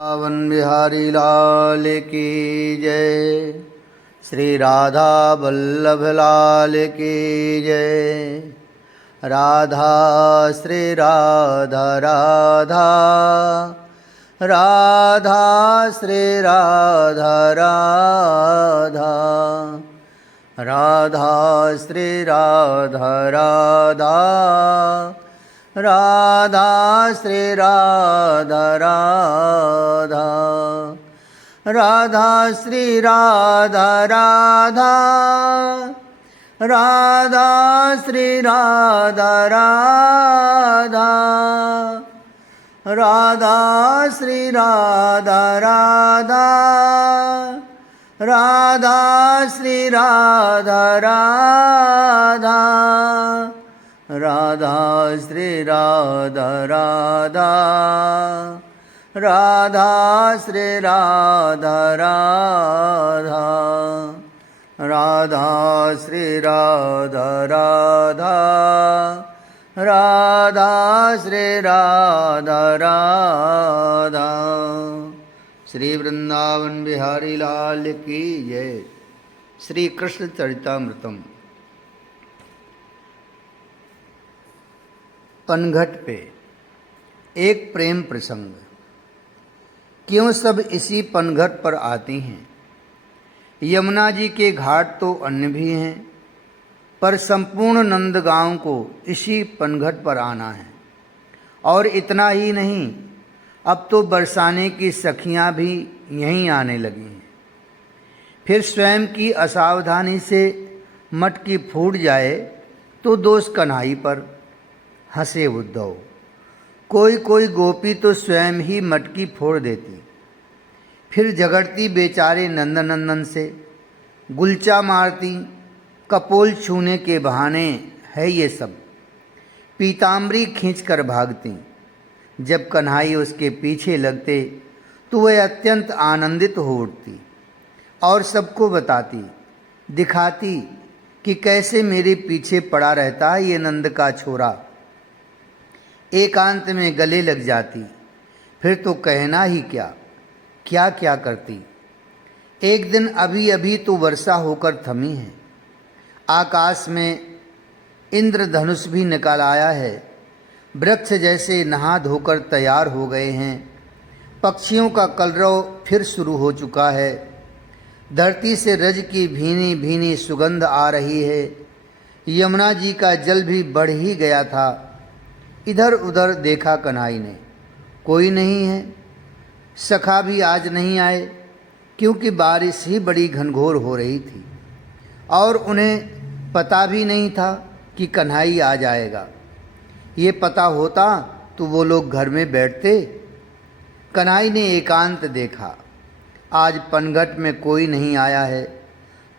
वृंदावन बिहारी लाल की जय। श्री राधा वल्लभ लाल की जय। राधा श्री राधा राधा, राधा श्री राधा राधा, राधा श्री राधा राधा, राधा श्री राधा राधा, राधा श्री राधा राधा, राधा श्री राधा राधा, राधा श्री राधा राधा, राधा श्री राधा राधा, राधा श्री राधा राधा, राधा श्री राधा राधा, राधा श्री राधा राधा, राधा श्री राधा राधा। श्री वृंदावन बिहारी लाल की जय। श्री कृष्ण चरितामृतम। पनघट पे एक प्रेम प्रसंग। क्यों सब इसी पनघट पर आती हैं? यमुना जी के घाट तो अन्य भी हैं, पर संपूर्ण नंदगांव को इसी पनघट पर आना है। और इतना ही नहीं, अब तो बरसाने की सखियां भी यहीं आने लगी हैं। फिर स्वयं की असावधानी से मटकी फूट जाए तो दोष कन्हई पर, हंसे उद्धव। कोई कोई गोपी तो स्वयं ही मटकी फोड़ देती, फिर झगड़ती बेचारे नंदनंदन से, गुलचा मारती, कपोल छूने के बहाने है ये सब, पीताम्बरी खींचकर भागती। जब कन्हई उसके पीछे लगते तो वह अत्यंत आनंदित हो उठती और सबको बताती, दिखाती कि कैसे मेरे पीछे पड़ा रहता है ये नंद का छोरा। एकांत में गले लग जाती, फिर तो कहना ही क्या क्या क्या करती। एक दिन अभी अभी तो वर्षा होकर थमी है, आकाश में इंद्रधनुष भी निकल आया है, वृक्ष जैसे नहा धोकर तैयार हो गए हैं, पक्षियों का कलरव फिर शुरू हो चुका है, धरती से रज की भीनी भीनी सुगंध आ रही है, यमुना जी का जल भी बढ़ ही गया था। इधर उधर देखा कन्हई ने, कोई नहीं है। सखा भी आज नहीं आए, क्योंकि बारिश ही बड़ी घनघोर हो रही थी और उन्हें पता भी नहीं था कि कन्हई आ जाएगा। ये पता होता तो वो लोग घर में बैठते। कन्हई ने एकांत देखा, आज पनघट में कोई नहीं आया है।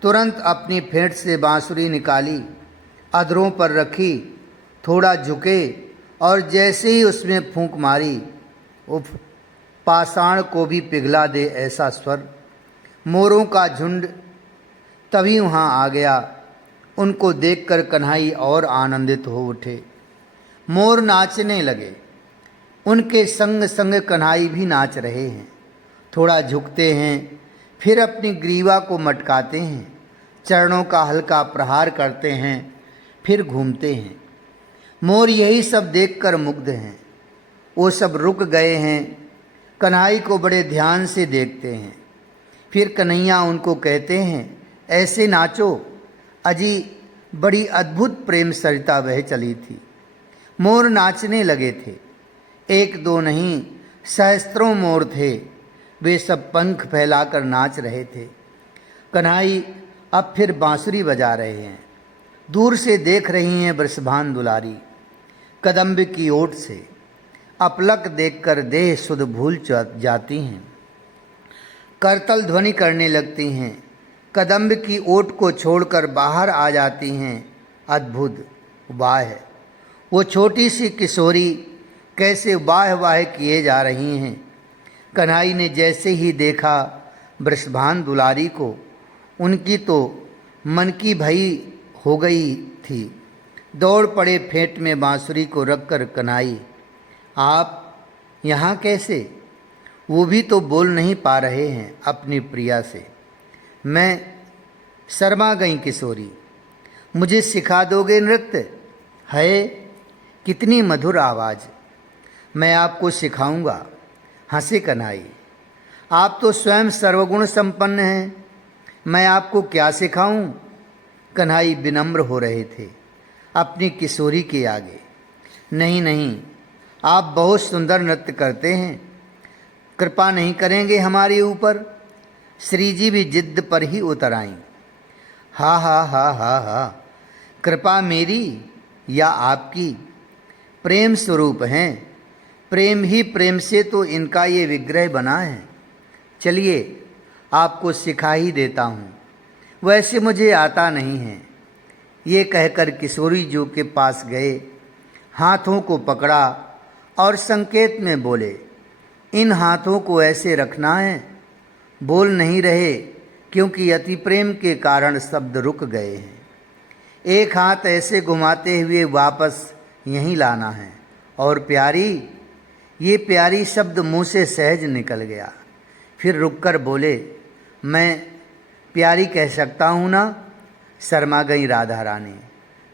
तुरंत अपनी फेंट से बांसुरी निकाली, अधरों पर रखी, थोड़ा झुके और जैसे ही उसमें फूंक मारी, उफ, पाषाण को भी पिघला दे ऐसा स्वर। मोरों का झुंड तभी वहाँ आ गया। उनको देखकर कन्हई और आनंदित हो उठे। मोर नाचने लगे, उनके संग संग कन्हई भी नाच रहे हैं। थोड़ा झुकते हैं, फिर अपनी ग्रीवा को मटकाते हैं, चरणों का हल्का प्रहार करते हैं, फिर घूमते हैं। मोर यही सब देखकर मुग्ध हैं। वो सब रुक गए हैं, कन्हई को बड़े ध्यान से देखते हैं। फिर कन्हैया उनको कहते हैं, ऐसे नाचो। अजी बड़ी अद्भुत प्रेम सरिता बह चली थी। मोर नाचने लगे थे, एक दो नहीं, सहस्त्रों मोर थे। वे सब पंख फैलाकर नाच रहे थे। कन्हई अब फिर बांसुरी बजा रहे हैं। दूर से देख रही हैं वृषभान दुलारी, कदम्ब की ओट से। अपलक देखकर देह सुध भूल जाती हैं, करतल ध्वनि करने लगती हैं, कदम्ब की ओट को छोड़कर बाहर आ जाती हैं। अद्भुत वाह है। वो छोटी सी किशोरी कैसे वाह वाह किए जा रही हैं। कन्हई ने जैसे ही देखा वृषभान दुलारी को, उनकी तो मन की भई हो गई थी। दौड़ पड़े फेंट में बांसुरी को रखकर कन्हई, आप यहाँ कैसे? वो भी तो बोल नहीं पा रहे हैं अपनी प्रिया से। मैं शर्मा गई किशोरी, मुझे सिखा दोगे नृत्य? है कितनी मधुर आवाज़, मैं आपको सिखाऊंगा। हंसे कन्हई, आप तो स्वयं सर्वगुण संपन्न हैं, मैं आपको क्या सिखाऊं? कन्हई विनम्र हो रहे थे अपनी किशोरी के आगे। नहीं नहीं, आप बहुत सुंदर नृत्य करते हैं, कृपा नहीं करेंगे हमारे ऊपर? श्री जी भी जिद्द पर ही उतर आईं। हा हा हा हा हा, कृपा मेरी या आपकी? प्रेम स्वरूप हैं, प्रेम ही प्रेम से तो इनका ये विग्रह बना है। चलिए आपको सिखा ही देता हूँ, वैसे मुझे आता नहीं है। ये कहकर किशोरी जी के पास गए, हाथों को पकड़ा और संकेत में बोले, इन हाथों को ऐसे रखना है। बोल नहीं रहे क्योंकि अति प्रेम के कारण शब्द रुक गए हैं। एक हाथ ऐसे घुमाते हुए वापस यहीं लाना है। और प्यारी, ये प्यारी शब्द मुंह से सहज निकल गया। फिर रुककर बोले, मैं प्यारी कह सकता हूँ ना? शर्मा गई राधा रानी।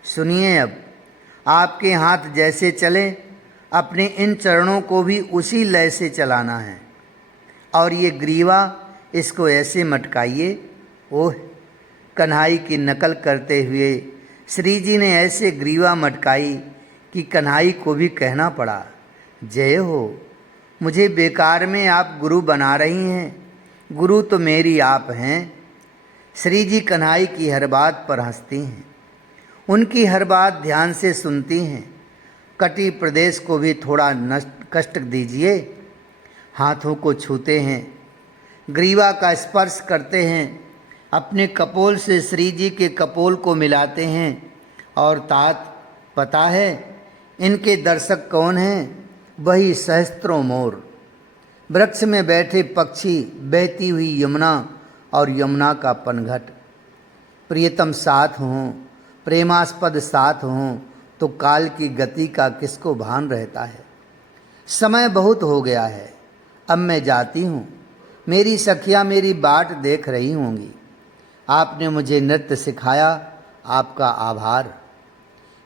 सुनिए, अब आपके हाथ जैसे चले, अपने इन चरणों को भी उसी लय से चलाना है। और ये ग्रीवा, इसको ऐसे मटकाइए। ओह, कन्हई की नकल करते हुए श्री जी ने ऐसे ग्रीवा मटकाई कि कन्हई को भी कहना पड़ा, जय हो, मुझे बेकार में आप गुरु बना रही हैं, गुरु तो मेरी आप हैं। श्री जी कन्हई की हर बात पर हंसती हैं, उनकी हर बात ध्यान से सुनती हैं। कटी प्रदेश को भी थोड़ा कष्ट दीजिए। हाथों को छूते हैं, ग्रीवा का स्पर्श करते हैं, अपने कपोल से श्री जी के कपोल को मिलाते हैं। और तात, पता है इनके दर्शक कौन हैं? वही सहस्त्रों मोर, वृक्ष में बैठे पक्षी, बहती हुई यमुना और यमुना का पनघट। प्रियतम साथ हों, प्रेमास्पद साथ हों तो काल की गति का किसको भान रहता है। समय बहुत हो गया है, अब मैं जाती हूँ। मेरी सखियाँ मेरी बाट देख रही होंगी। आपने मुझे नृत्य सिखाया, आपका आभार।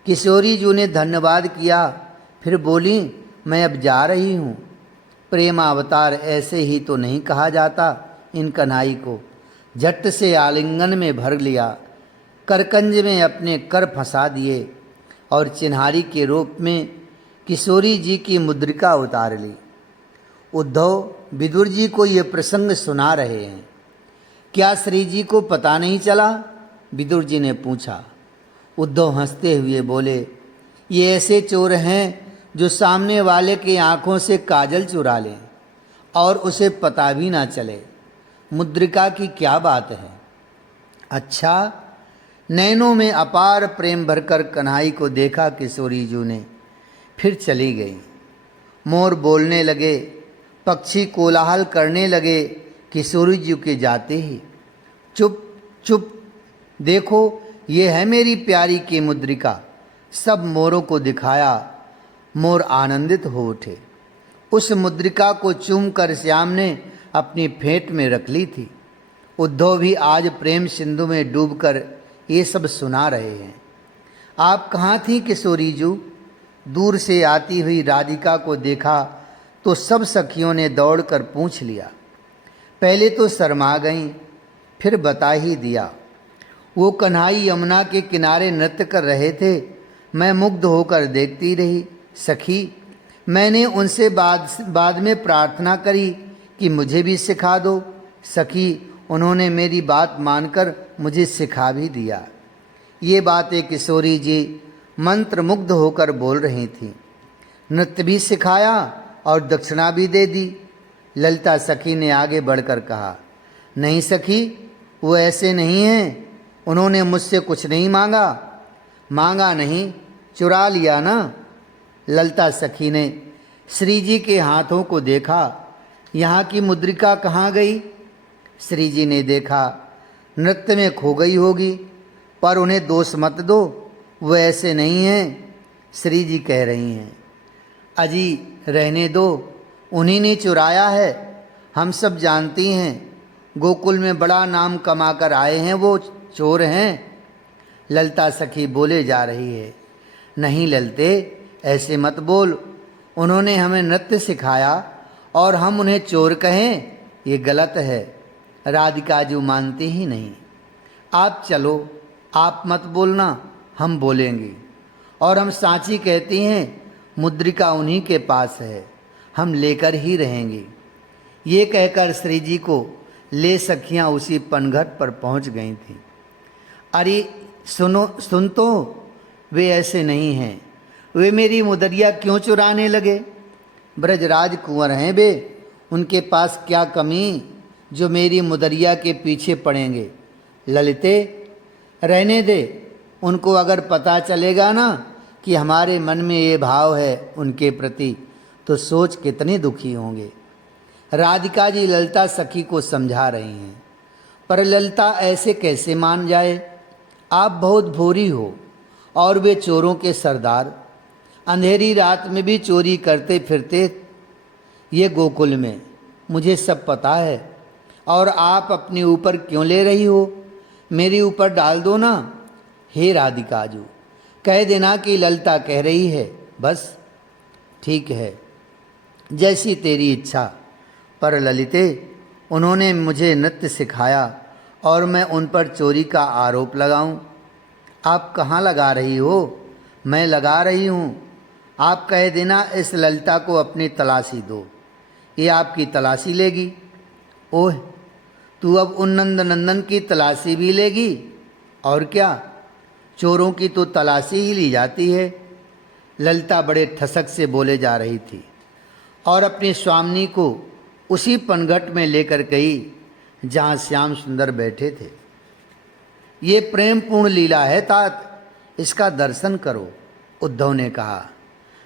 किशोरी जी ने धन्यवाद किया, फिर बोली, मैं अब जा रही हूँ। प्रेम अवतार ऐसे ही तो नहीं कहा जाता इन कन्हई को। झट से आलिंगन में भर लिया, करकंज में अपने कर फंसा दिए और चिन्हारी के रूप में किशोरी जी की मुद्रिका उतार ली। उद्धव विदुर जी को ये प्रसंग सुना रहे हैं। क्या श्री जी को पता नहीं चला? विदुर जी ने पूछा। उद्धव हंसते हुए बोले, ये ऐसे चोर हैं जो सामने वाले की आंखों से काजल चुरा लें और उसे पता भी ना चले। मुद्रिका की क्या बात है? अच्छा। नैनों में अपार प्रेम भरकर कन्हई को देखा किशोरी जी ने, फिर चली गई। मोर बोलने लगे, पक्षी कोलाहल करने लगे किशोरी जी के जाते ही। चुप चुप, देखो ये है मेरी प्यारी की मुद्रिका। सब मोरों को दिखाया, मोर आनंदित हो उठे। उस मुद्रिका को चूम कर श्याम ने अपनी फेंट में रख ली थी। उद्धव भी आज प्रेम सिंधु में डूबकर ये सब सुना रहे हैं। आप कहाँ थी किशोरी जी? दूर से आती हुई राधिका को देखा तो सब सखियों ने दौड़कर पूछ लिया। पहले तो शर्मा गईं, फिर बता ही दिया। वो कन्हई यमुना के किनारे नृत्य कर रहे थे, मैं मुग्ध होकर देखती रही। सखी, मैंने उनसे बाद में प्रार्थना करी कि मुझे भी सिखा दो। सखी, उन्होंने मेरी बात मानकर मुझे सिखा भी दिया। ये बातें किशोरी जी मंत्र मुग्ध होकर बोल रही थीं। नृत्य भी सिखाया और दक्षिणा भी दे दी। ललिता सखी ने आगे बढ़कर कहा, नहीं सखी, वो ऐसे नहीं हैं, उन्होंने मुझसे कुछ नहीं मांगा। मांगा नहीं, चुरा लिया ना। ललिता सखी ने श्री जी के हाथों को देखा, यहाँ की मुद्रिका कहाँ गई? श्री जी ने देखा नृत्य में खो गई होगी, पर उन्हें दोष मत दो, वो ऐसे नहीं हैं। श्री जी कह रही हैं, अजी रहने दो, उन्हीं ने चुराया है, हम सब जानती हैं, गोकुल में बड़ा नाम कमाकर आए हैं, वो चोर हैं। ललिता सखी बोले जा रही है, नहीं ललते, ऐसे मत बोल। उन्होंने हमें नृत्य सिखाया और हम उन्हें चोर कहें, ये गलत है। राधिका जी मानती ही नहीं। आप चलो, आप मत बोलना, हम बोलेंगे। और हम सांची कहती हैं, मुद्रिका उन्हीं के पास है, हम लेकर ही रहेंगे। ये कहकर श्री जी को ले सखियां उसी पनघट पर पहुंच गई थीं। अरे सुन तो, वे ऐसे नहीं हैं, वे मेरी मुदरिया क्यों चुराने लगे? ब्रजराज कुंवर हैं वे, उनके पास क्या कमी जो मेरी मुदरिया के पीछे पड़ेंगे? ललिते, रहने दे, उनको अगर पता चलेगा ना कि हमारे मन में ये भाव है उनके प्रति, तो सोच कितने दुखी होंगे। राधिका जी ललिता सखी को समझा रही हैं, पर ललिता ऐसे कैसे मान जाए? आप बहुत भोरी हो और वे चोरों के सरदार, अंधेरी रात में भी चोरी करते फिरते ये गोकुल में, मुझे सब पता है। और आप अपने ऊपर क्यों ले रही हो? मेरे ऊपर डाल दो ना। हे राधिकाजू, कह देना कि ललिता कह रही है, बस ठीक है, जैसी तेरी इच्छा। पर ललिते, उन्होंने मुझे नृत्य सिखाया और मैं उन पर चोरी का आरोप लगाऊं? आप कहाँ लगा रही हो? मैं लगा रही हूँ। आप कह देना इस ललिता को अपनी तलाशी दो, ये आपकी तलाशी लेगी। ओह, तू अब उन नंद नंदन की तलाशी भी लेगी? और क्या, चोरों की तो तलाशी ही ली जाती है। ललिता बड़े ठसक से बोले जा रही थी और अपनी स्वामिनी को उसी पनघट में लेकर गई जहाँ श्याम सुंदर बैठे थे। ये प्रेमपूर्ण लीला है तात, इसका दर्शन करो, उद्धव ने कहा।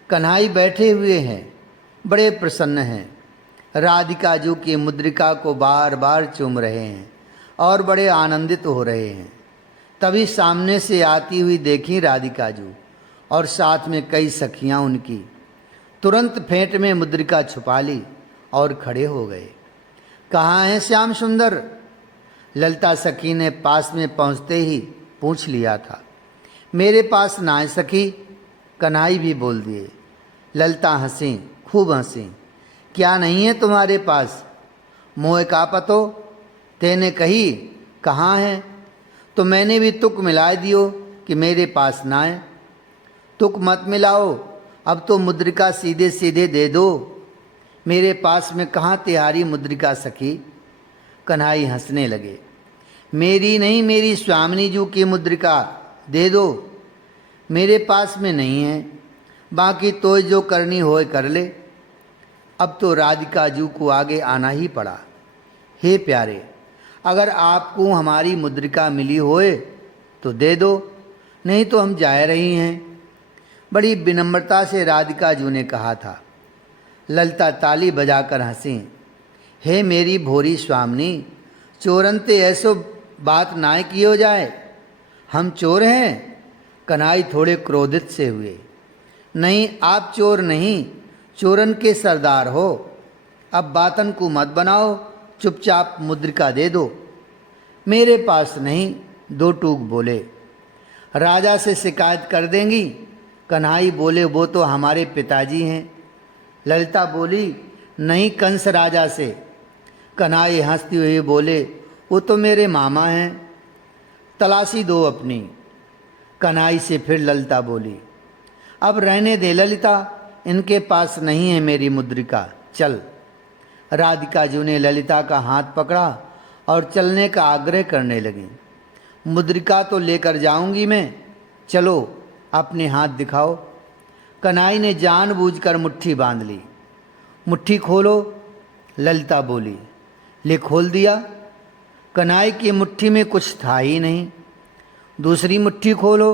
कन्हई बैठे हुए हैं, बड़े प्रसन्न हैं। राधिका जी की मुद्रिका को बार बार चूम रहे हैं और बड़े आनंदित हो रहे हैं। तभी सामने से आती हुई देखी राधिका जी और साथ में कई सखियां उनकी। तुरंत फेंट में मुद्रिका छुपा ली और खड़े हो गए। कहाँ हैं श्याम सुंदर? ललिता सखी ने पास में पहुँचते ही पूछ लिया था। मेरे पास ना है सखी, कन्हई भी बोल दिए। ललिता हंसी, खूब हंसी। क्या नहीं है तुम्हारे पास? मोह का पतो तेने कही कहाँ है? तो मैंने भी तुक मिला दियो कि मेरे पास ना है। तुक मत मिलाओ, अब तो मुद्रिका सीधे सीधे दे दो। मेरे पास में कहाँ तिहारी मुद्रिका सखी? कन्हई हंसने लगे। मेरी नहीं, मेरी स्वामिनी जी की मुद्रिका दे दो। मेरे पास में नहीं है, बाकी तो जो करनी होए कर ले। अब तो राधिका जी को आगे आना ही पड़ा। हे प्यारे, अगर आपको हमारी मुद्रिका मिली होए तो दे दो, नहीं तो हम जा रही हैं। बड़ी विनम्रता से राधिका जी ने कहा था। ललिता ताली बजाकर हंसी। हे मेरी भोरी स्वामिनी, चोरनते ऐसो बात ना कियो जाए, हम चोर हैं? कन्हई थोड़े क्रोधित से हुए। नहीं, आप चोर नहीं, चोरन के सरदार हो। अब बातन को मत बनाओ, चुपचाप मुद्रिका दे दो। मेरे पास नहीं, दो टूक बोले। राजा से शिकायत कर देंगी? कन्हई बोले, वो तो हमारे पिताजी हैं। ललिता बोली, नहीं, कंस राजा से। कन्हई हंसते हुए बोले, वो तो मेरे मामा हैं, तलाशी दो अपनी। कन्हई से फिर ललिता बोली, अब रहने दे ललिता, इनके पास नहीं है मेरी मुद्रिका, चल। राधिका जी ने ललिता का हाथ पकड़ा और चलने का आग्रह करने लगी। मुद्रिका तो लेकर जाऊंगी मैं, चलो अपने हाथ दिखाओ। कन्हई ने जानबूझकर मुट्ठी बांध ली। मुट्ठी खोलो, ललिता बोली। ले खोल दिया। कन्हई की मुट्ठी में कुछ था ही नहीं। दूसरी मुट्ठी खोलो,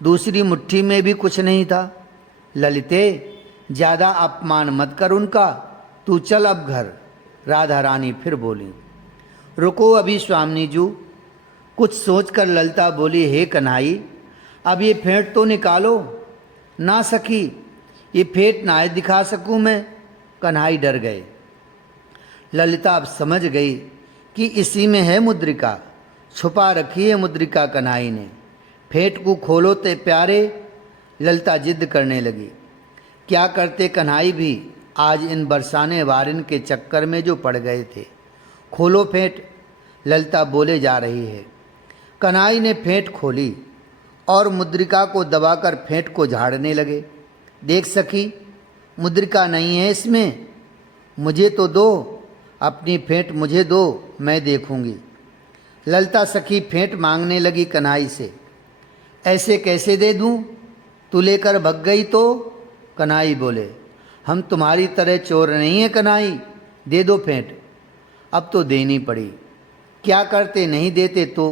दूसरी मुट्ठी में भी कुछ नहीं था। ललिते, ज़्यादा अपमान मत कर उनका, तू चल अब घर। राधा रानी फिर बोली। रुको अभी स्वामिनी जी, कुछ सोचकर ललिता बोली, हे कन्हई, अब ये फेंट तो निकालो ना। सखी, ये फेंट ना दिखा सकूं मैं। कन्हई डर गए। ललिता अब समझ गई कि इसी में है मुद्रिका, छुपा रखी है मुद्रिका कन्हई ने। फेंट को खोलो ते प्यारे, ललिता जिद करने लगी। क्या करते कन्हई भी आज इन बरसाने वारिन के चक्कर में जो पड़ गए थे। खोलो फेंट, ललिता बोले जा रही है। कन्हई ने फेंट खोली और मुद्रिका को दबाकर फेंट को झाड़ने लगे। देख सखी, मुद्रिका नहीं है इसमें, मुझे तो दो, अपनी फेंट मुझे दो, मैं देखूंगी। ललिता सखी फेंट मांगने लगी कन्हई से। ऐसे कैसे दे दूं, तू लेकर भग गई तो। कन्हई बोले, हम तुम्हारी तरह चोर नहीं हैं कन्हई, दे दो फेंट। अब तो देनी पड़ी, क्या करते नहीं देते तो।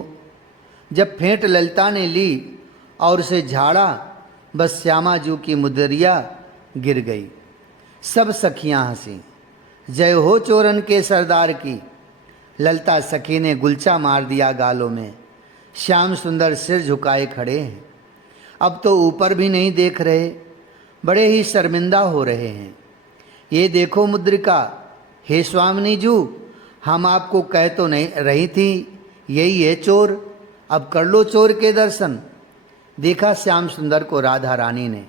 जब फेंट ललिता ने ली और उसे झाड़ा, बस श्यामा जू की मुदरिया गिर गई। सब सखियां हंसी। जय हो चोरन के सरदार की। ललिता सखी ने गुलचा मार दिया गालों में। श्याम सुंदर सिर झुकाए खड़े हैं, अब तो ऊपर भी नहीं देख रहे, बड़े ही शर्मिंदा हो रहे हैं। ये देखो मुद्रिका, हे स्वामिनी जू, हम आपको कह तो नहीं रही थी, यही है चोर, अब कर लो चोर के दर्शन। देखा श्याम सुंदर को राधा रानी ने।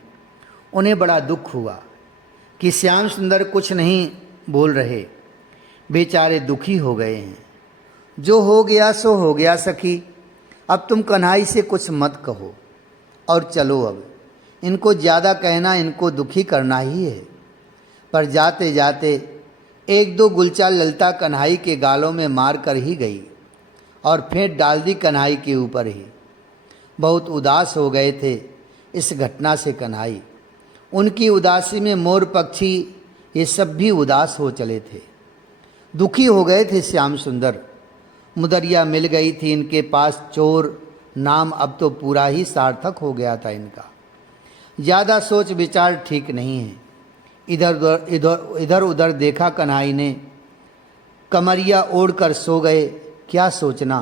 उन्हें बड़ा दुख हुआ कि श्याम सुंदर कुछ नहीं बोल रहे, बेचारे दुखी हो गए हैं। जो हो गया सो हो गया सखी, अब तुम कन्हई से कुछ मत कहो और चलो। अब इनको ज़्यादा कहना इनको दुखी करना ही है। पर जाते जाते एक दो गुलचा ललिता कन्हई के गालों में मार कर ही गई और फेंट डाल दी कन्हई के ऊपर ही। बहुत उदास हो गए थे इस घटना से कन्हई। उनकी उदासी में मोर पक्षी ये सब भी उदास हो चले थे, दुखी हो गए थे श्याम सुंदर। मुदरिया मिल गई थी इनके पास, चोर नाम अब तो पूरा ही सार्थक हो गया था इनका। ज़्यादा सोच विचार ठीक नहीं है। इधर उधर देखा कन्हई ने, कमरिया ओढ़कर सो गए, क्या सोचना,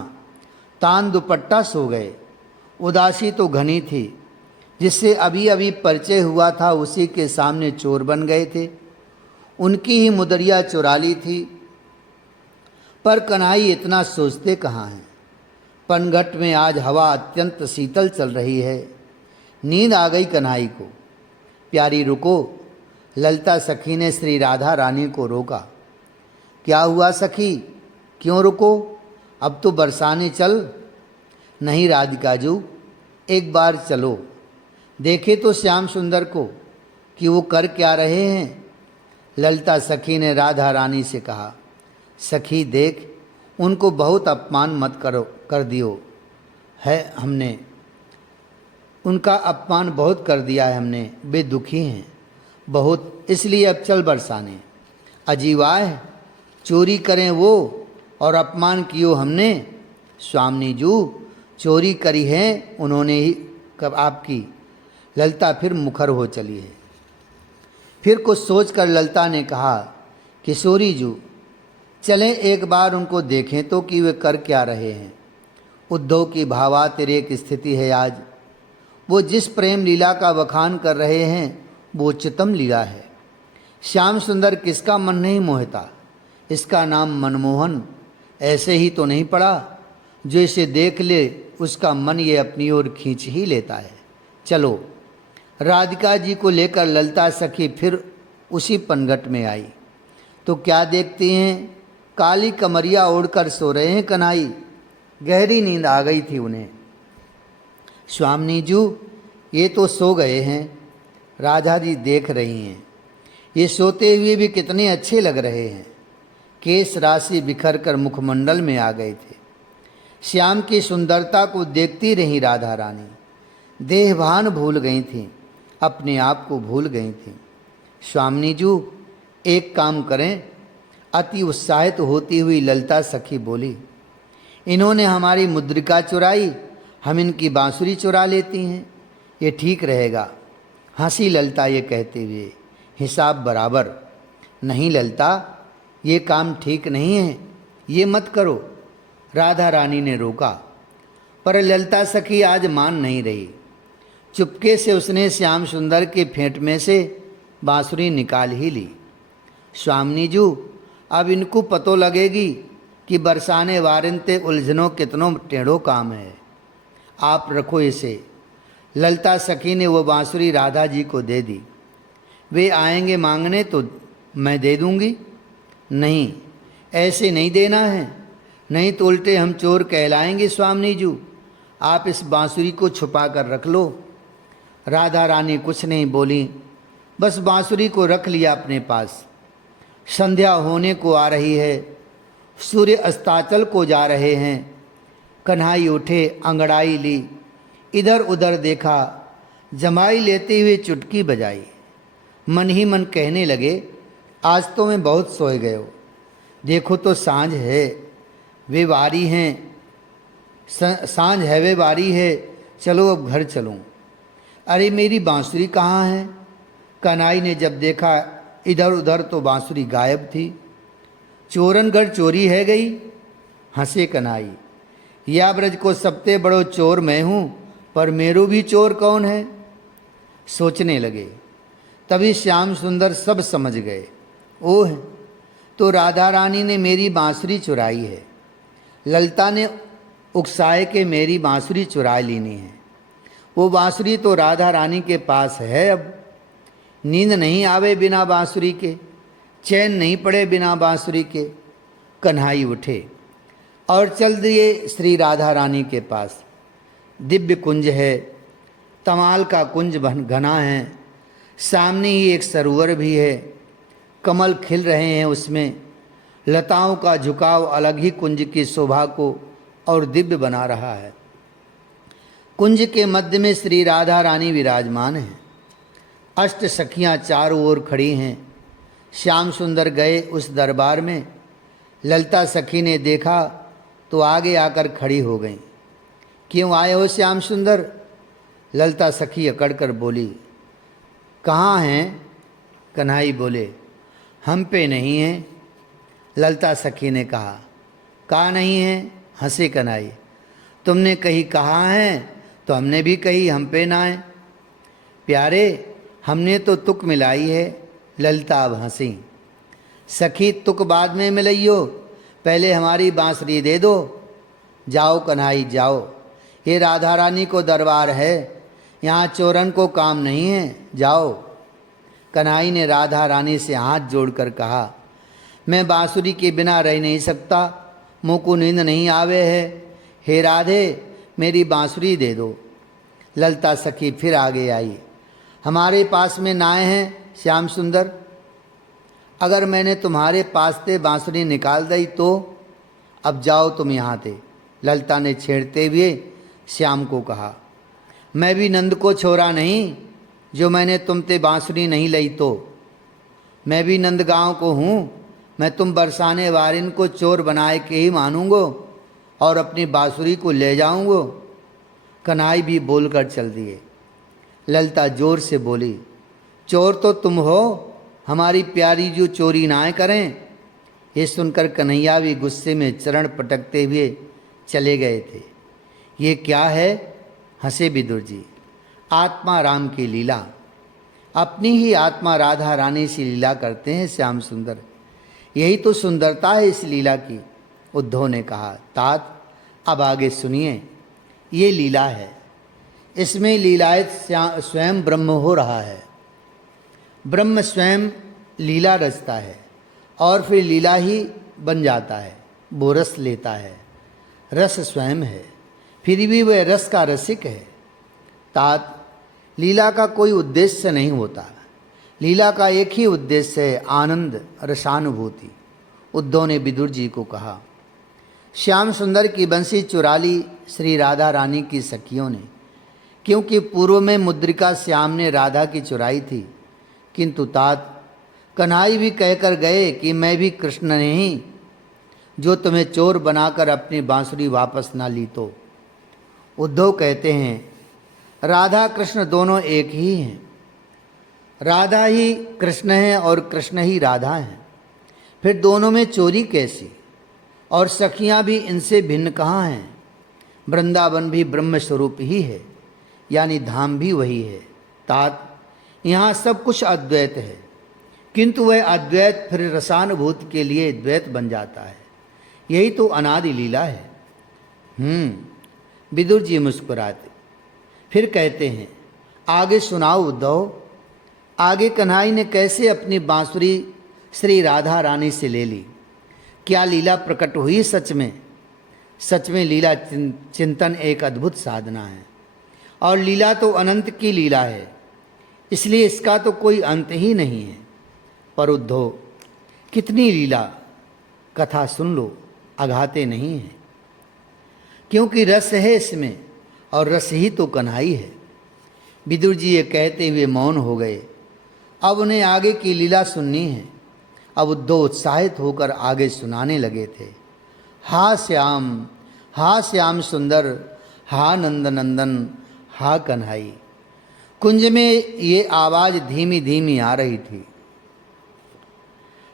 तान दुपट्टा सो गए। उदासी तो घनी थी, जिससे अभी अभी परिचय हुआ था उसी के सामने चोर बन गए थे। उनकी ही मुदरिया चुरा ली थी। पर कन्हई इतना सोचते कहाँ हैं। पनघट में आज हवा अत्यंत शीतल चल रही है। नींद आ गई कन्हई को। प्यारी रुको, ललिता सखी ने श्री राधा रानी को रोका। क्या हुआ सखी, क्यों रुको, अब तो बरसाने चल। नहीं राधिका जू, एक बार चलो, देखे तो श्याम सुंदर को कि वो कर क्या रहे हैं। ललिता सखी ने राधा रानी से कहा, सखी देख, उनको बहुत अपमान मत कर दियो है हमने, उनका अपमान बहुत कर दिया है हमने, वे दुखी हैं बहुत, इसलिए अब चल बरसाने। अजीवा है, चोरी करें वो और अपमान कियो हमने। स्वामिनी जू, चोरी करी है उन्होंने ही कब आपकी। ललिता फिर मुखर हो चली है। फिर कुछ सोचकर ललिता ने कहा, किशोरी जू चलें एक बार उनको देखें तो कि वे कर क्या रहे हैं। उद्धव की भावातिरेक स्थिति है आज। वो जिस प्रेम लीला का बखान कर रहे हैं वो उच्चतम लीला है। श्याम सुंदर किसका मन नहीं मोहता, इसका नाम मनमोहन ऐसे ही तो नहीं पड़ा, जो इसे देख ले उसका मन ये अपनी ओर खींच ही लेता है। चलो। राधिका जी को लेकर ललिता सखी फिर उसी पनघट में आई तो क्या देखती हैं, काली कमरिया ओढ़कर सो रहे हैं कन्हई। गहरी नींद आ गई थी उन्हें। स्वामिनी जू, ये तो सो गए हैं, राधा जी देख रही हैं। ये सोते हुए भी कितने अच्छे लग रहे हैं। केश राशि बिखर कर मुखमंडल में आ गए थे। श्याम की सुंदरता को देखती रही राधा रानी। देहभान भूल गई थीं, अपने आप को भूल गई थीं। स्वामिनी जू, एक काम करें, अति उत्साहित होती हुई ललिता सखी बोली, इन्होंने हमारी मुद्रिका चुराई, हम इनकी बांसुरी चुरा लेती हैं, ये ठीक रहेगा। हंसी ललिता ये कहते हुए, हिसाब बराबर। नहीं ललिता, ये काम ठीक नहीं है, ये मत करो। राधा रानी ने रोका, पर ललिता सखी आज मान नहीं रही। चुपके से उसने श्याम सुंदर के फेंट में से बांसुरी निकाल ही ली। स्वामिनी जू, अब इनको पतो लगेगी कि बरसाने वारिन ते उलझनों कितनों टेढ़ो काम है। आप रखो इसे। ललिता सखी ने वो बांसुरी राधा जी को दे दी। वे आएंगे मांगने तो मैं दे दूंगी। नहीं, ऐसे नहीं देना है, नहीं तो उल्टे हम चोर कहलाएंगे स्वामी जी। आप इस बांसुरी को छुपा कर रख लो। राधा रानी कुछ नहीं बोली, बस बांसुरी को रख लिया अपने पास। संध्या होने को आ रही है, सूर्य अस्ताचल को जा रहे हैं। कन्हई उठे, अंगड़ाई ली, इधर उधर देखा, जमाई लेते हुए चुटकी बजाई। मन ही मन कहने लगे, आज तो मैं बहुत सोए गए हो। देखो तो सांझ है, वे वारी हैं, सांझ है वे वारी है, चलो अब घर चलूं। अरे मेरी बांसुरी कहाँ है? कन्हई ने जब देखा इधर उधर तो बांसुरी गायब थी। चोरन घर चोरी है गई। हंसे कन्हई, या ब्रज को सबसे बड़ो चोर मैं हूँ, पर मेरो भी चोर कौन है? सोचने लगे। तभी श्याम सुंदर सब समझ गए। ओह, तो राधा रानी ने मेरी बांसुरी चुराई है। ललिता ने उकसाए के मेरी बांसुरी चुरा लेनी है। वो बांसुरी तो राधा रानी के पास है। अब नींद नहीं आवे बिना बांसुरी के, चैन नहीं पड़े बिना बांसुरी के। कन्हई उठे और चल दिए श्री राधा रानी के पास। दिव्य कुंज है, तमाल का कुंज घना है, सामने ही एक सरोवर भी है। कमल खिल रहे हैं उसमें। लताओं का झुकाव अलग ही कुंज की शोभा को और दिव्य बना रहा है। कुंज के मध्य में श्री राधा रानी विराजमान हैं। अष्ट सखियां चारों ओर खड़ी हैं। श्याम सुंदर गए उस दरबार में। ललिता सखी ने देखा तो आगे आकर खड़ी हो गई। क्यों आए हो श्याम सुंदर? ललिता सखी अकड़ कर बोली। कहाँ हैं? कन्हई बोले, हम पे नहीं हैं। ललिता सखी ने कहा नहीं है? हंसे कन्हई, तुमने कही कहाँ है तो हमने भी कही हम पे ना है। प्यारे, हमने तो तुक मिलाई है। ललिता अब हंसी। सखी, तुक बाद में मिलइयो, पहले हमारी बांसुरी दे दो। जाओ कन्हई जाओ, ये राधा रानी को दरबार है, यहाँ चोरन को काम नहीं है, जाओ। कन्हई ने राधा रानी से हाथ जोड़कर कहा, मैं बांसुरी के बिना रह नहीं सकता, मुँह को नींद नहीं आवे है। हे राधे, मेरी बांसुरी दे दो। ललिता सखी फिर आगे आई। हमारे पास में नाए हैं श्याम सुंदर, अगर मैंने तुम्हारे पास से बांसुरी निकाल दी तो? अब जाओ तुम यहाँ से। ललिता ने छेड़ते हुए श्याम को कहा, मैं भी नंद को छोड़ा नहीं जो मैंने तुमसे बांसुरी नहीं ली तो। मैं भी नंदगांव को हूँ। मैं तुम बरसाने वारिन को चोर बनाए के ही मानूंगो और अपनी बांसुरी को ले जाऊंगो। कन्हई भी बोलकर चल दिए। ललिता जोर से बोली, चोर तो तुम हो, हमारी प्यारी जो चोरी ना करें। ये सुनकर कन्हैया भी गुस्से में चरण पटकते हुए चले गए थे। ये क्या है? हंसे विदुर जी। आत्मा राम की लीला, अपनी ही आत्मा राधा रानी से लीला करते हैं श्याम सुंदर। यही तो सुंदरता है इस लीला की। उद्धव ने कहा, तात अब आगे सुनिए। ये लीला है, इसमें लीलायत स्वयं ब्रह्म हो रहा है। ब्रह्म स्वयं लीला रचता है और फिर लीला ही बन जाता है। वो रस लेता है, रस स्वयं है, फिर भी वह रस का रसिक है। तात, लीला का कोई उद्देश्य नहीं होता। लीला का एक ही उद्देश्य है, आनंद, रसानुभूति। उद्धव ने विदुर जी को कहा। श्याम सुंदर की बंसी चुरा ली श्री राधा रानी की सखियों ने, क्योंकि पूर्व में मुद्रिका श्याम ने राधा की चुराई थी। किंतु तात, कन्हई भी कहकर गए कि मैं भी कृष्ण नहीं जो तुम्हें चोर बनाकर अपनी बांसुरी वापस ना ली तो। उद्धव कहते हैं, राधा कृष्ण दोनों एक ही हैं। राधा ही कृष्ण है और कृष्ण ही राधा है, फिर दोनों में चोरी कैसी? और सखियां भी इनसे भिन्न कहाँ हैं? वृंदावन भी ब्रह्म स्वरूप ही है, यानी धाम भी वही है। तात, यहाँ सब कुछ अद्वैत है, किंतु वह अद्वैत फिर रसानुभूति के लिए द्वैत बन जाता है। यही तो अनादि लीला है। विदुर जी मुस्कुराते फिर कहते हैं, आगे सुनाओ उद्धव। आगे कन्हई ने कैसे अपनी बांसुरी श्री राधा रानी से ले ली? क्या लीला प्रकट हुई सच में? सच में लीला चिंतन एक अद्भुत साधना है, और लीला तो अनंत की लीला है, इसलिए इसका तो कोई अंत ही नहीं है। पर उद्धव, कितनी लीला, कथा सुन लो, अघाते नहीं है, क्योंकि रस है इसमें, और रस ही तो कन्हई है। विदुर जी ये कहते हुए मौन हो गए। अब उन्हें आगे की लीला सुननी है। अब उद्धव उत्साहित होकर आगे सुनाने लगे थे। हा श्याम सुंदर, हा नंद नंदन, हा कन्हई। कुंज में ये आवाज़ धीमी धीमी आ रही थी।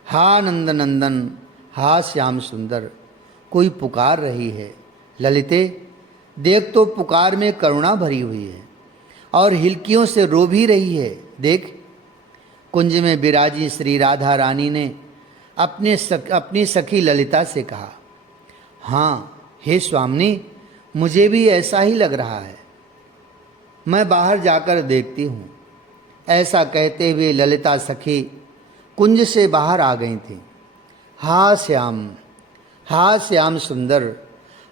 हा नंद नंदन, हा श्याम सुंदर, कोई पुकार रही है। ललिते, देख तो पुकार में करुणा भरी हुई है, और हिलकियों से रो भी रही है। देख, कुंज में विराजी श्री राधा रानी ने अपनी सखी ललिता से कहा, हाँ हे स्वामिनी, मुझे भी ऐसा ही लग रहा है, मैं बाहर जाकर देखती हूँ। ऐसा कहते हुए ललिता सखी कुंज से बाहर आ गई थी। हा श्याम सुंदर,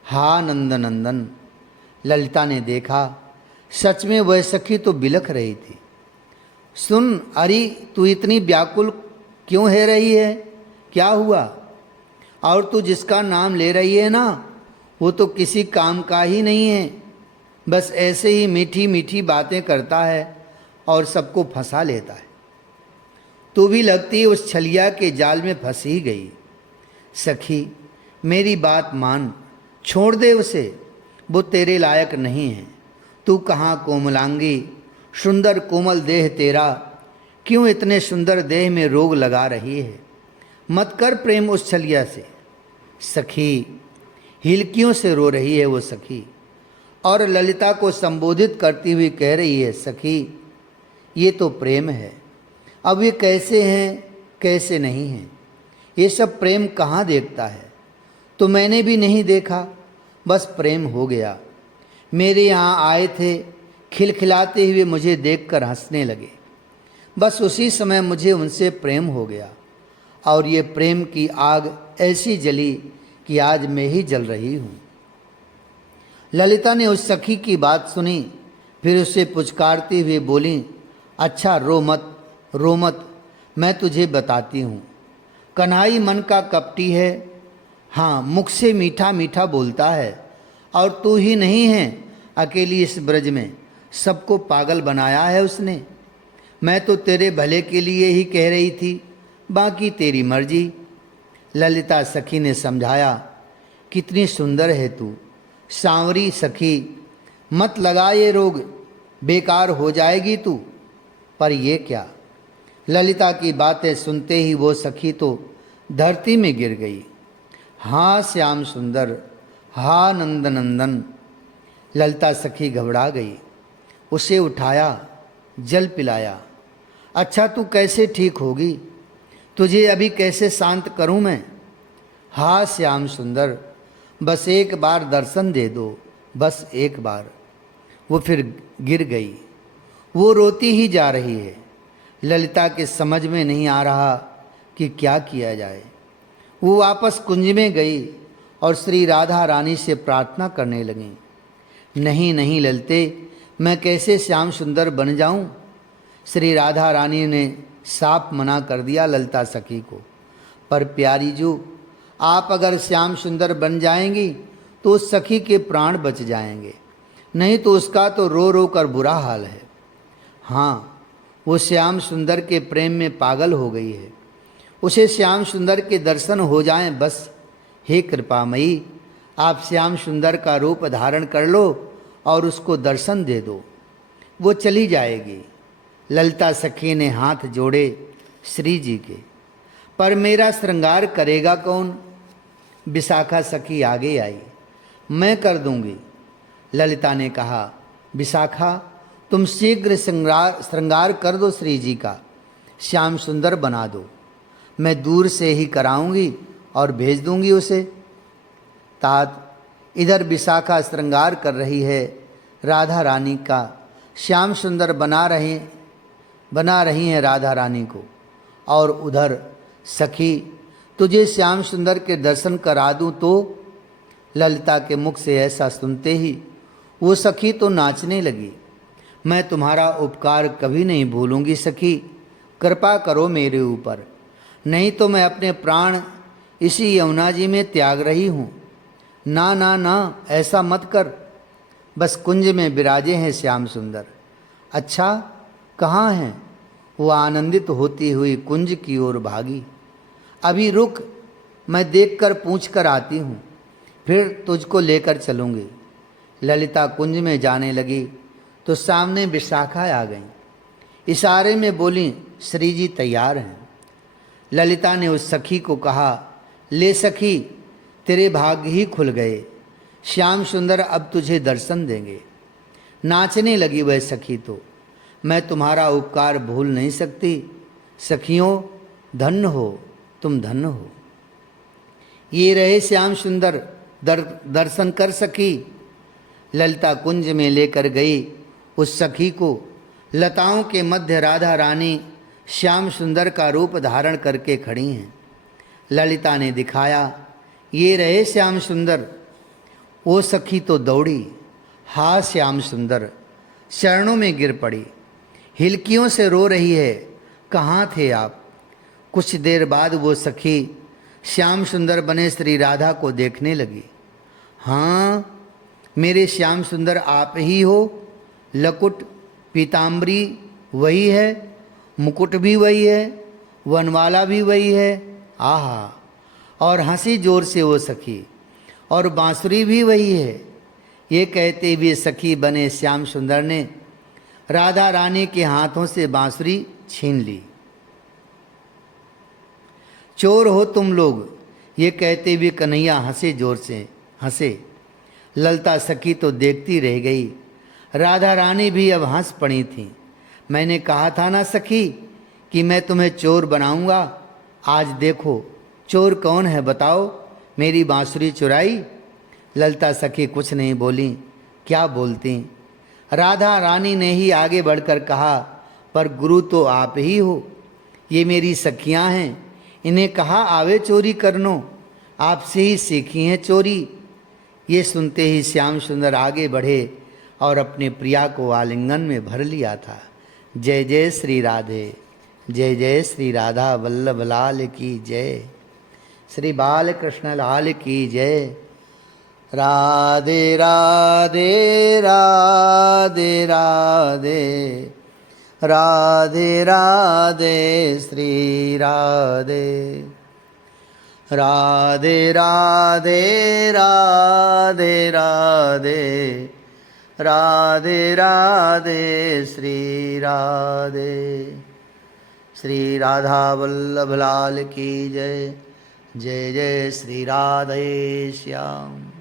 हा नंद नंदन। ललिता ने देखा, सच में वह सखी तो बिलख रही थी। सुन अरी, तू इतनी व्याकुल क्यों है रही है? क्या हुआ? और तू जिसका नाम ले रही है ना, वो तो किसी काम का ही नहीं है, बस ऐसे ही मीठी मीठी बातें करता है और सबको फंसा लेता है। तू भी लगती उस छलिया के जाल में फंस ही गई। सखी, मेरी बात मान, छोड़ दे उसे, वो तेरे लायक नहीं है। तू कहाँ कोमलांगी, सुंदर कोमल देह तेरा, क्यों इतने सुंदर देह में रोग लगा रही है? मत कर प्रेम उस छलिया से। सखी, हिलकियों से रो रही है वो सखी, और ललिता को संबोधित करती हुई कह रही है, सखी ये तो प्रेम है, अब ये कैसे हैं कैसे नहीं हैं, ये सब प्रेम कहाँ देखता है? तो मैंने भी नहीं देखा, बस प्रेम हो गया। मेरे यहाँ आए थे, खिलखिलाते हुए मुझे देखकर हंसने लगे, बस उसी समय मुझे उनसे प्रेम हो गया, और ये प्रेम की आग ऐसी जली कि आज मैं ही जल रही हूँ। ललिता ने उस सखी की बात सुनी, फिर उसे पुचकारती हुए बोली, अच्छा रो मत, मैं तुझे बताती हूँ। कन्हई मन का कपटी है, हाँ मुख से मीठा मीठा बोलता है, और तू ही नहीं है अकेली इस ब्रज में, सबको पागल बनाया है उसने। मैं तो तेरे भले के लिए ही कह रही थी, बाकी तेरी मर्जी। ललिता सखी ने समझाया, कितनी सुंदर है तू, सांवरी सखी, मत लगा ये रोग, बेकार हो जाएगी तू। पर ये क्या? ललिता की बातें सुनते ही वो सखी तो धरती में गिर गई। हाँ श्याम सुंदर, हाँ नंद नंदन। ललिता सखी घबरा गई, उसे उठाया, जल पिलाया। अच्छा तू कैसे ठीक होगी? तुझे अभी कैसे शांत करूं मैं? हाँ श्याम सुंदर, बस एक बार दर्शन दे दो, बस एक बार। वो फिर गिर गई, वो रोती ही जा रही है। ललिता के समझ में नहीं आ रहा कि क्या किया जाए। वो वापस कुंज में गई और श्री राधा रानी से प्रार्थना करने लगी, नहीं नहीं ललिते, मैं कैसे श्याम सुंदर बन जाऊं? श्री राधा रानी ने साफ मना कर दिया ललिता सखी को, पर प्यारी जो, आप अगर श्याम सुंदर बन जाएंगी तो उस सखी के प्राण बच जाएंगे, नहीं तो उसका तो रो रो कर बुरा हाल है। हाँ, वो श्याम सुंदर के प्रेम में पागल हो गई है, उसे श्याम सुंदर के दर्शन हो जाएं बस। हे कृपामयी, आप श्याम सुंदर का रूप धारण कर लो और उसको दर्शन दे दो, वो चली जाएगी। ललिता सखी ने हाथ जोड़े श्री जी के, पर मेरा श्रृंगार करेगा कौन? विशाखा सखी आगे आई, मैं कर दूंगी। ललिता ने कहा, विशाखा तुम शीघ्र श्रृंगार कर दो श्री जी का। श्याम सुंदर बना दो। मैं दूर से ही कराऊंगी और भेज दूंगी उसे। तात, इधर विशाखा श्रृंगार कर रही है राधा रानी का, श्याम सुंदर बना रही हैं राधा रानी को, और उधर सखी, तुझे श्याम सुंदर के दर्शन करा दूं तो। ललिता के मुख से ऐसा सुनते ही वो सखी तो नाचने लगी। मैं तुम्हारा उपकार कभी नहीं भूलूंगी सखी, कृपा करो मेरे ऊपर, नहीं तो मैं अपने प्राण इसी यमुना जी में त्याग रही हूँ। ना ना ना, ऐसा मत कर, बस कुंज में विराजे हैं श्याम सुंदर। अच्छा, कहाँ हैं? वो आनंदित होती हुई कुंज की ओर भागी। अभी रुक, मैं देखकर पूछ कर आती हूँ, फिर तुझको लेकर चलूँगी। ललिता कुंज में जाने लगी तो सामने विशाखा आ गई। इशारे में बोली, श्री जी तैयार हैं। ललिता ने उस सखी को कहा, ले सखी, तेरे भाग्य ही खुल गए, श्याम सुंदर अब तुझे दर्शन देंगे। नाचने लगी वह सखी तो। मैं तुम्हारा उपकार भूल नहीं सकती। सखियों, धन्य हो, तुम धन्य हो। ये रहे श्याम सुंदर, दर्शन कर सकी। ललिता कुंज में लेकर गई उस सखी को। लताओं के मध्य राधा रानी श्याम सुंदर का रूप धारण करके खड़ी हैं। ललिता ने दिखाया, ये रहे श्याम सुंदर। वो सखी तो दौड़ी, हा श्याम सुंदर, चरणों में गिर पड़ी, हिलकियों से रो रही है, कहाँ थे आप? कुछ देर बाद वो सखी श्याम सुंदर बने श्री राधा को देखने लगी। हाँ, मेरे श्याम सुंदर आप ही हो। लकुट पीताम्बरी वही है, मुकुट भी वही है, वनवाला भी वही है। आहा, और हंसी जोर से वो सखी, और बांसुरी भी वही है। ये कहते हुए सखी बने श्याम सुंदर ने राधा रानी के हाथों से बांसुरी छीन ली। चोर हो तुम लोग, ये कहते हुए कन्हैया हंसे, जोर से हंसे। ललिता सखी तो देखती रह गई। राधा रानी भी अब हंस पड़ी थी। मैंने कहा था ना सखी कि मैं तुम्हें चोर बनाऊंगा। आज देखो चोर कौन है बताओ, मेरी बांसुरी चुराई। ललिता सखी कुछ नहीं बोली। क्या बोलती? राधा रानी ने ही आगे बढ़कर कहा, पर गुरु तो आप ही हो। ये मेरी सखियां हैं, इन्हें कहा आवे चोरी करनो, आपसे ही सीखी हैं चोरी। ये सुनते ही श्याम सुंदर आगे बढ़े और अपने प्रिया को आलिंगन में भर लिया था। जय जय श्री राधे, जय जय श्री राधा वल्लभ लाल की जय, श्री बाल कृष्ण लाल की जय। राधे राधे राधे राधे, राधे राधे श्री राधे, राधे राधे राधे राधे, राधे राधे श्री राधे। श्री राधा वल्लभ लाल की जय, जय जय श्री राधे श्याम।